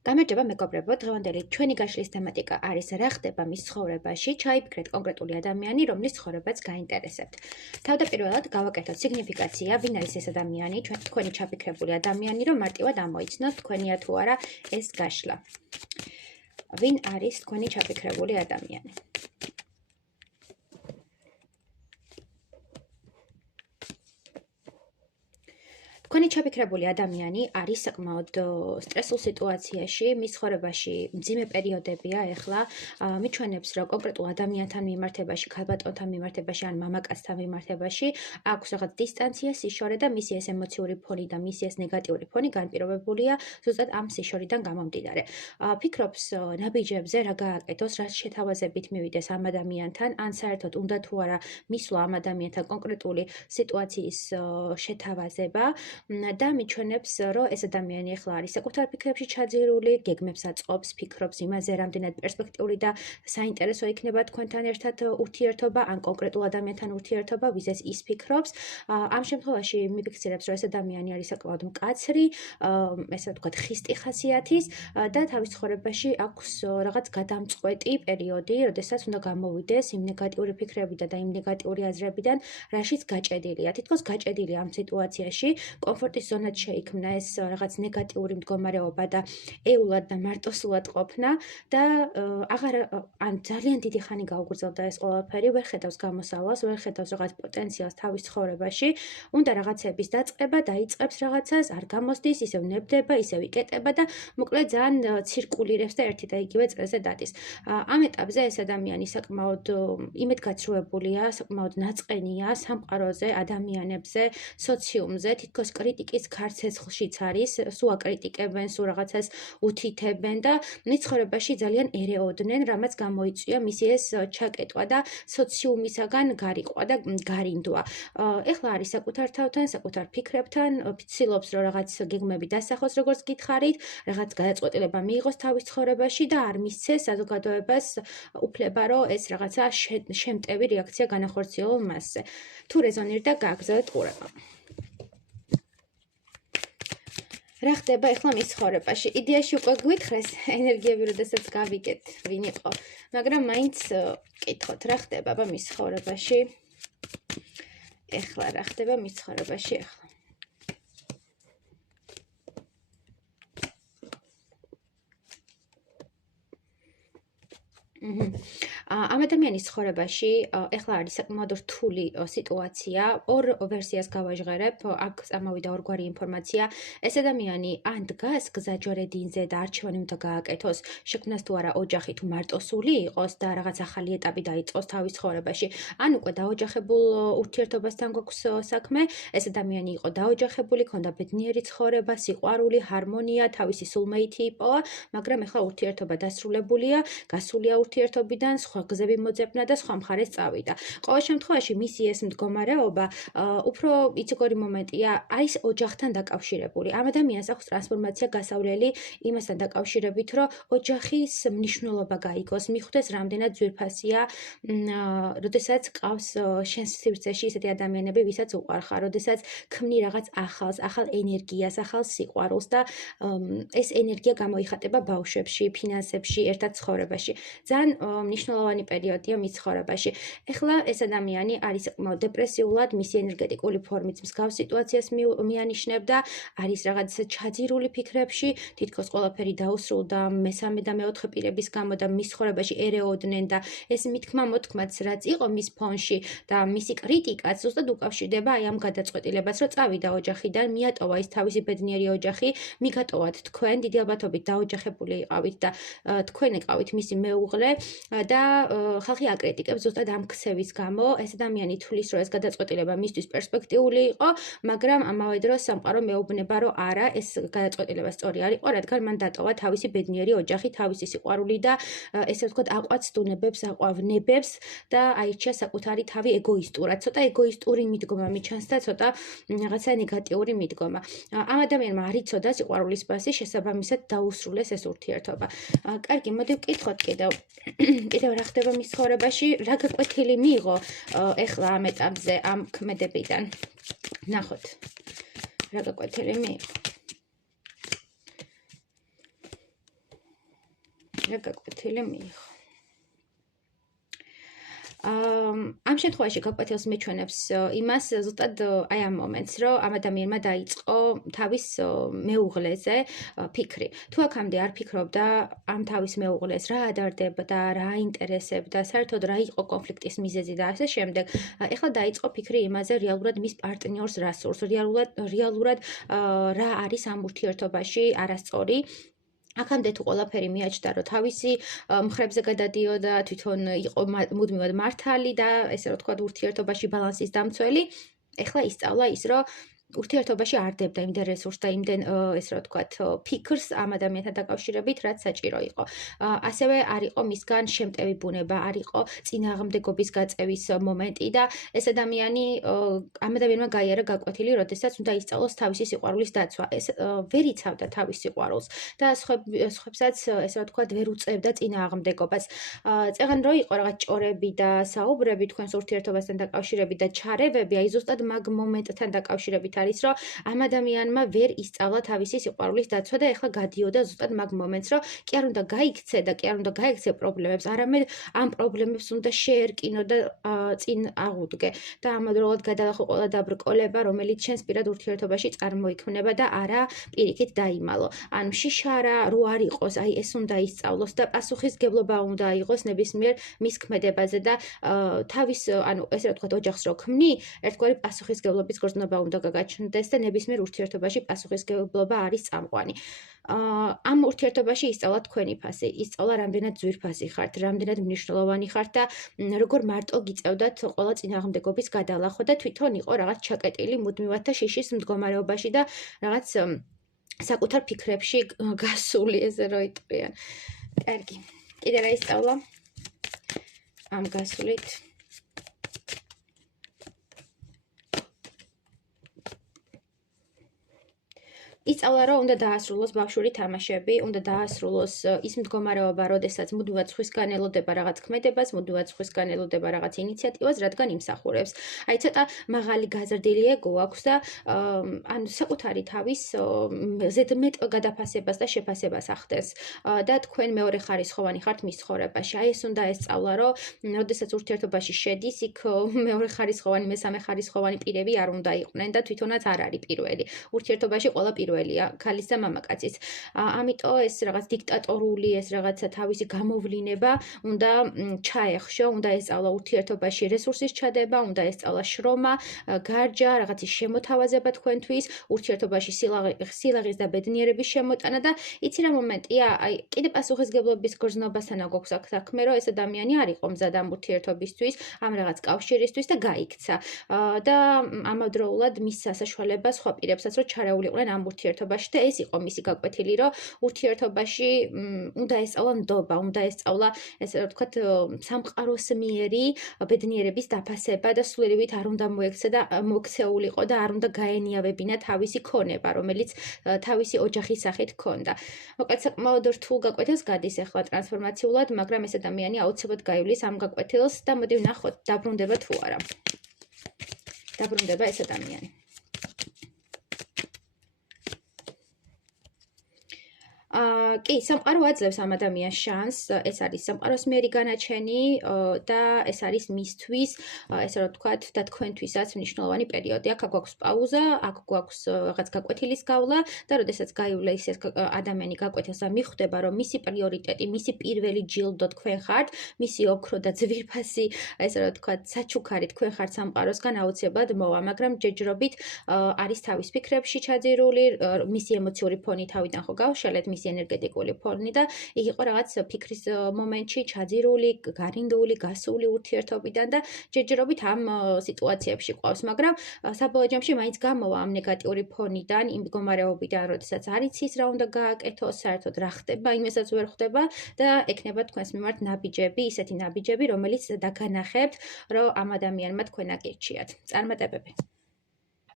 გამარჯობა მეგობრებო, დღევანდელი ჩვენი გაშლის თემატიკა არის რა ხდება მის ცხოვრებაში, ჩაიფიქრეთ კონკრეტული ადამიანი, რომლის ცხოვრებაც გაინტერესებთ. თავდაპირველად გავაკეთოთ სიგნიფიკაცია, ვინ არის ეს ადამიანი, თქვენი ჩაფიქრებული ადამიანი, რომ მარტივად ამოიცნოთ თქვენია თუ არა ეს გაშლა. ვინ არის თქვენი ჩაფიქრებული ადამიანი? თქვენი ჩაფიქრებული ადამიანი არის საკმაოდ სტრესულ სიტუაციაში, მის ცხოვრებაში მძიმე პერიოდებია ეხლა, მიჩვენებს, რომ კონკრეტულ ადამიანთან მიმართებაში, ქალბატონთან მიმართებაში ან მამაკაცთან მიმართებაში აქვს რაღაც დისტანცია, სიშორე და მისი ეს ემოციური ფონი და მისი ეს ნეგატიური ფონი განპირობებულია ზუსტად ამ სიშორიდან გამომდინარე. ფიქრობს ნაბიჯებზე რა გააკეთოს, რა შეთავაზებით მივიდეს ამ ადამიანთან, ან საერთოდ უნდა თუ არა მისვლა ამ ადამიანთან კონკრეტული სიტუაციის შეთავაზება. და მიჩვენებს, რომ ეს ადამიანი ახლა არის საკუთარ ფიქრებში ჩაძირული, გეგმებს აწყობს, ფიქრობს იმაზე, რამდენად პერსპექტიული და საინტერესო იქნება თქვენთან ერთად ურთიერთობა, ან კონკრეტულ ადამიანთან ურთიერთობა, ვიზეც ის ფიქრობს. ამ შემთხვევაში მიფიქცირებს, რომ ეს ადამიანი არის საკმაოდ მკაცრი, ესე ვთქვათ, ხისტი ხასიათის და თავის ცხოვრებაში აქვს რაღაც გადამწყვეტი პერიოდი, როდესაც უნდა გამოვიდეს იმ ნეგატიური ფიქრებიდან და იმ ნეგატიური აზრებიდან, რაშიც გაჭედილია. თითქოს გაჭედილი ამ სიტუაციაში კომფორტის ზონად შეიქმნა ეს რაღაც ნეგატიური მდგომარეობა და ეულად და მარტოსულად ყოფნა და ან ძალიან დიდი ხანი გაუგრძელდა ეს ყველაფერი, ვერ ხედავს გამოსავალს, ვერ ხედავს რაღაც პოტენციალს თავის ცხოვრებაში, უნდა რაღაცების დაწყება, დაიწყებს რაღაცას, არ გამოსდის, ისევ ნებდება, ისევ იკეტება და მოკლედ ძალიან ცირკულირებს და ერთი და იგივე წელზე დადის. ამ ეტაპზე ეს ადამიანი საკმაოდ იმედგაცრუებულია, საკმაოდ ნაწყენია სამყაროზე, ადამიანებზე, სოციუმზე, თითქოს კრიტიკის ქარცეცხლშიც არის, სულ აკრიტიკებენ, სულ რაღაცას უთითებენ და მის ცხოვრებაში ძალიან ერეოდნენ, რამაც გამოიწვია მისი ეს ჩაკეტვა და სოციუმისაგან გარიყვა და გარინდვა. ეხლა არის საკუთარ თავთან, საკუთარ ფიქრებთან, ცდილობს რომ რაღაც გეგმები დასახოს, როგორც გითხარით, რაღაც გადაწყვეტილება მიიღოს თავის ცხოვრებაში და არ მისცეს საზოგადოებას უფლება, რომ ეს რაღაცა შემტევი რეაქცია განახორციელოს მასზე. თუ რეზონირდა, გააგრძელეთ ყურება. რა ხდება ახლა მის ცხოვრებაში? იდეაში უკვე გვითხრეს ენერგიები, როდესაც გავიგეთ, ვინ იყო, მაგრამ მაინც კითხოთ, რა ხდება მის ცხოვრებაში? ახლა რა ხდება მის ცხოვრებაში ახლა? ამ ადამიანის ცხოვრებაში ახლა არის საკმაოდ რთული სიტუაცია, ორ ვერსიას გავაჟღერებ, აქ წამოვიდა ორგვარი ინფორმაცია. ეს ადამიანი ან დგას გზაჯვარედინზე და არჩევანი უნდა გააკეთოს, შექმნას თუ არა ოჯახი, თუ მარტოსული იყოს და რაღაც ახალი ეტაპი დაიწყოს თავის ცხოვრებაში, ან უკვე დაოჯახებულ ურთიერთობასთან გვაქვს საქმე. ეს ადამიანი იყო დაოჯახებული, ჰქონდა ბედნიერი ცხოვრება, სიყვარული, ჰარმონია, თავისი soulmate იპოვა, მაგრამ ახლა ურთიერთობა დასრულებულია, გასულია ურთიერთობიდან, სხვა გზები მოძებნა და სხვა მხარეს წავიდა. ყოველ შემთხვევაში მისი ეს მდგომარეობა უფრო იცოგორი მომენტია, არის ოჯახთან დაკავშირებული. ამ ადამიანს აქვს ტრანსფორმაცია გასავლელი იმასთან დაკავშირებით, რომ ოჯახის მნიშვნელობა გაიგოს, მიხვდეს რამდენად ძვირფასია, როდესაც ყავს შენს სივრცეში ისეთი ადამიანები, ვისაც უყვარხარ, როდესაც ქმნი რაღაც ახალს, ახალ ენერგიას, ახალ სიყვარულს და ეს ენერგია გამოიხატება ბავშვებში, ფინანსებში, ერთად ცხოვრებაში. ძალიან მნიშვნელოვანი პერიოდია მის ცხოვრებაში. ეხლა ეს ადამიანი არის საკმაოდ დეპრესიულად, მისი ენერგეტიკული ფორმით მსგავს სიტუაციას მიანიშნებდა, არის რაღაც ჩაძირული ფიქრებში, თითქოს ყველაფერი დაუსრულდა მესამე და მეოთხე პირების გამო და მის ცხოვრებაში ერეოდნენ და ეს მითქმა-მოთქმაც რაც იყო მის ფონში და მისი კრიტიკაც ზუსტად უკავშირდება აი ამ გადაწყვეტილებას, რომ წავიდა ოჯახიდან, მიატოვა ის თავისი ბედნიერი ოჯახი, მიგატოვათ თქვენ, დიდი ალბათობით დაოჯახებული იყავით და თქვენ იყავით მისი მეუღლე და ხალხი აკრიტიკებს ზუსტად ამ ქცევის გამო. ეს ადამიანი თვლის, რომ ეს გადაწყვეტილება მისთვის პერსპექტიული იყო, მაგრამ ამავე დროს სამყარო მეუბნება, რომ არა, ეს გადაწყვეტილება სწორი არ იყო, რადგან მან დატოვა თავისი ბედნიერი ოჯახი, თავისი სიყვარული და ესე ვთქვათ, აყვაც დუნებებს, აყვავნებებს და აირჩია საკუთარი თავი ეგოისტურად. ცოტა ეგოისტური მიდგომა მიჩანს და ცოტა რაღაცა ნეგატიური მიდგომა. ამ ადამიანმა არ იცოდა სიყვარულის ფასი, შესაბამისად დაუსრულეს ეს ურთიერთობა. კარგი, მოდი ვკითხოთ კიდევ რა ხდება მის ცხოვრებაში, რა გაკვეთილი მიიღო ეხლა ამ ეტაპზე ამ ქმედებიდან. ნახოთ, რა გაკვეთილი მიიღო. რა გაკვეთილი მიიღო. ამ შემთხვევაში გაკვეთილს მეჩვენებს იმას ზუსტად აი ამ მომენტს, რომ ამ ადამიანმა დაიწყო თავის მეუღლეზე ფიქრი. თუ აქამდე არ ფიქრობდა ამ თავის მეუღლეს, რა ადარდებდა, რა აინტერესებდა, საერთოდ რა იყო კონფლიქტის მიზეზი და ასე შემდეგ, ეხლა დაიწყო ფიქრი იმაზე, რეალურად მის პარტნიორს რა სურს, რეალურად რა არის ამ ურთიერთობაში არასწორი. აქამდე თუ ყველაფერი მიაჩნდა, რომ თავისი მხრებზე გადადიოდა, თვითონ იყო მუდმივად მართალი და ესე რომ თქვა ურთიერთობაში ბალანსის დამცველი, ეხლა ისწავლა ის, რომ ურთიერთობაში არ დებდა იმდენ რესურსს და იმდენ ესე რომ თქვა ფიქრს ამ ადამიანთან დაკავშირებით, რაც საჭირო იყო. ასევე არ იყო მისგან შემტევი ბუნება, არ იყო წინააღმდეგობის გაწევის მომენტი და ეს ადამიანი ამ ადამიანმა გაიარა გაკვეთილი, როდესაც უნდა ისწავლოს თავისი სიყვარულის დაცვა. ეს ვერ იცავდა თავის სიყვარულს და სხვებსაც ესე რომ თქვა ვერ უწევდა წინააღმდეგობას. წეგან რო იყო რაღაც ჭორები და საუბრები თქვენს ურთიერთობასთან დაკავშირებით და ჩარევები, აი ზუსტად მაგ მომენტთან დაკავშირებით არის, რომ ამ ადამიანმა ვერ ისწავლა თავისი სიყვარულის დაცვა და ეხლა გადიოდა ზუსტად მაგ მომენტს, რომ კი არ უნდა გაიქცე და კი არ უნდა გაიქცე პრობლემებს, არამედ ამ პრობლემებს უნდა შეერკინო და წინ აღუდგე და ამავდროულად გადალახო ყველა დაბრკოლება, რომელიც შენს პირად ურთიერთობაში წარმოიქმნება და არა პირიქით დაიმალო. ანუ შიშარა რო არ იყოს, აი ეს უნდა ისწავლოს და პასუხისგებლობა უნდა აიღოს ნებისმიერ მის ქმედებაზე და თავის, ანუ ესე რა ვთქვათ, ოჯახს რო ქმნი, ერთგვარი პასუხისგებლობის გრძნობა უნდა გაგაჩნდეს და ნებისმიერ ურთიერთობაში პასუხისგებლობა არის წამყვანი. ამ ურთიერთობაში ისწავლა თქვენი ფასი, ისწავლა რამდენად ძვირფასი ხართ, რამდენად მნიშვნელოვანი ხართ და როგორ მარტო გიწევდათ ყველა წინააღმდეგობის გადალახვა და თვითონ იყო რაღაც ჩაკეტილი მუდმივად და შიშის მდგომარეობაში და რაღაც საკუთარ ფიქრებში გასული, ესე რო იტყვიან. კარგი. კიდე რა ისწავლა? ამ გასვლით ისწავლა, რომ უნდა დაასრულოს ბავშვური თამაშები, უნდა დაასრულოს ის მდგომარეობა, როდესაც მუდმივად სხვისგან ელოდება რაღაც ქმედებას, მუდმივად სხვისგან ელოდება რაღაც ინიციატივას, რადგან იმსახურებს. აი ცოტა მაღალი გაზრდილი ეგო აქვს და ანუ საკუთარი თავის ზედმეტ გადაფასებას და შეფასებას ახდენს და თქვენ მეორე ხარისხოვანი ხართ მის ცხოვრებაში. აი ეს უნდა ესწავლა, რომ როდესაც ურთიერთობაში შედის, იქ მეორე ხარისხოვანი, მესამე ხარისხოვანი პირები არ უნდა იყვნენ და თვითონაც არ არის პირველი. ურთიერთობაში ყველა პირველია ქალის და მამაკაცის. ამიტომ ეს რაღაც დიქტატორული, ეს რაღაცა თავისი გამოვლინება უნდა ჩაეხშო, უნდა ესწავლა ურთიერთობაში რესურსის ჩადება, უნდა ესწავლა შრომა, გარჯა, რაღაცის შემოთავაზება თქვენთვის, ურთიერთობაში სილაღის და ბედნიერების შემოტანა და იცი რა მომენტია, აი კიდე პასუხისგებლობის გრძნობასთან გვაქვს აქ საქმე, რომ ეს ადამიანი არ იყო მზად ამ ურთიერთობისთვის, ამ რაღაც კავშირისთვის და გაიქცა. და ამავდროულად მის სასაშუალებას სხვა პირებსაც რომ ჩარეულიყვნენ ამ ურთიერთობაში და ეს იყო მისი გაკვეთილი, რომ ურთიერთობაში უნდა ესწავლა ნდობა, უნდა ესწავლა ესე რომ ვთქვათ სამყაროსმიერი ბედნიერების დაფასება და სულელივით არ უნდა მოექცე და მოქცეულიყო და არ უნდა გაენიავებინა თავისი ქონება, რომელიც თავისი ოჯახის სახით ჰქონდა. მოკლედ საკმაოდ რთულ გაკვეთილს გადის ახლა ტრანსფორმაციულად, მაგრამ ეს ადამიანი აუცილებლად გაივლის ამ გაკვეთილს და მოდი ვნახოთ, დაბრუნდება თუ არა. დაბრუნდება ეს ადამიანი. კი, სამყარო აძლევს ამ ადამიანს შანსს, ეს არის სამყაროსმიერი განაჩენი და ეს არის მისთვის, ესე რომ ვთქვათ, და თქვენთვისაც მნიშვნელოვანი პერიოდი. აქ გვაქვს პაუზა, აქ გვაქვს რაღაც გაკვეთილის გავლა და როდესაც გაივლის ეს ადამიანი გაკვეთილს და მიხვდება, რომ მისი პრიორიტეტი, მისი პირველი ჯილდო თქვენ ხართ, მისი ოქრო და ძვირფასი, ესე რომ ვთქვათ, საჩუქარი თქვენ ხართ სამყაროსგან აუცილებლად მოვა, მაგრამ ჯერჯერობით არის თავის ფიქრებში ჩაძირული, მისი ემოციური ფონი თავიდან ხო გავშალეთ, მისი ენერგეტიკული ფონი და იქ იყო რაღაც ფიქრის მომენტში ჩაძირული, გარინდული, გასული ურთიერთობიდან და ჯერჯერობით ამ სიტუაციებში ყავს, მაგრამ საბოლოო ჯამში მაინც გამოვა ამ ნეგატიური ფონიდან, იმ მდგომარეობიდან, როდესაც არ იცის რა უნდა გააკეთოს, საერთოდ რა ხდება, იმასაც ვერ ხვდება და ექნება თქვენს მიმართ ნაბიჯები, ისეთი ნაბიჯები, რომელიც დაგანახებთ, რომ ამ ადამიანმა თქვენ აკირჩიათ. წარმატებები.